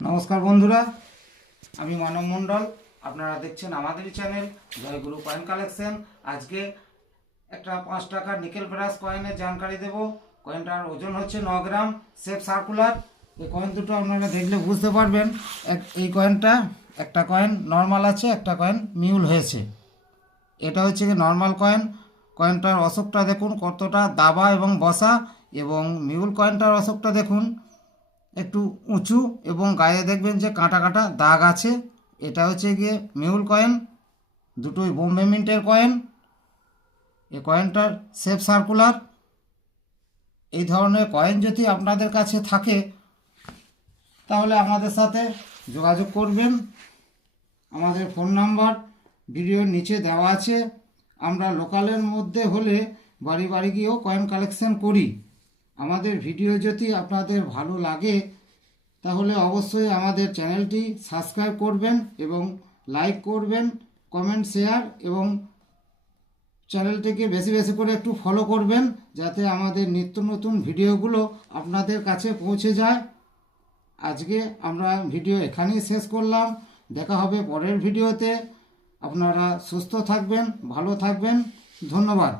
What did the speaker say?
নমস্কার বন্ধুরা, আমি মানব মণ্ডল। আপনারা দেখছেন আমাদেরই চ্যানেল জয়গুরু কয়েন কালেকশন। আজকে একটা 5 টাকার নিকেল ব্রাশ কয়েনের জানকারি দেব। কয়েনটার ওজন হচ্ছে 9 গ্রাম, শেপ সার্কুলার। এই কয়েন দুটো আপনারা দেখলে বুঝতে পারবেন। এই কয়েনটা একটা কয়েন নর্মাল আছে, একটা কয়েন মিউল হয়েছে। এটা হচ্ছে কি নর্মাল কয়েন। কয়েনটার অশোকটা দেখুন কতটা দাবা এবং বসা, এবং মিউল কয়েনটার অশোকটা দেখুন একটু উঁচু এবং গায়ে দেখবেন যে কাঁটা কাঁটা দাগ আছে। এটা হচ্ছে গিয়ে মিউল কয়েন, দুটোই বোম্বে মিন্টের কয়েন। এই কয়েনটার শেপ সার্কুলার। এই ধরনের কয়েন যদি আপনাদের কাছে থাকে তাহলে আমাদের সাথে যোগাযোগ করবেন। আমাদের ফোন নাম্বার ভিডিওর নিচে দেওয়া আছে। আমরা লোকালের মধ্যে হলে বাড়ি বাড়ি গিয়েও কয়েন কালেকশন করি। আমাদের ভিডিও যদি আপনাদের ভালো লাগে তাহলে অবশ্যই আমাদের চ্যানেলটি সাবস্ক্রাইব করবেন এবং লাইক করবেন, কমেন্ট, শেয়ার এবং চ্যানেলটিকে বেশি বেশি করে একটু ফলো করবেন, যাতে আমাদের নিত্য নতুন ভিডিওগুলো আপনাদের কাছে পৌঁছে যায়। আজকে আমরা ভিডিও এখানেই শেষ করলাম। দেখা হবে পরের ভিডিওতে। আপনারা সুস্থ থাকবেন, ভালো থাকবেন। ধন্যবাদ।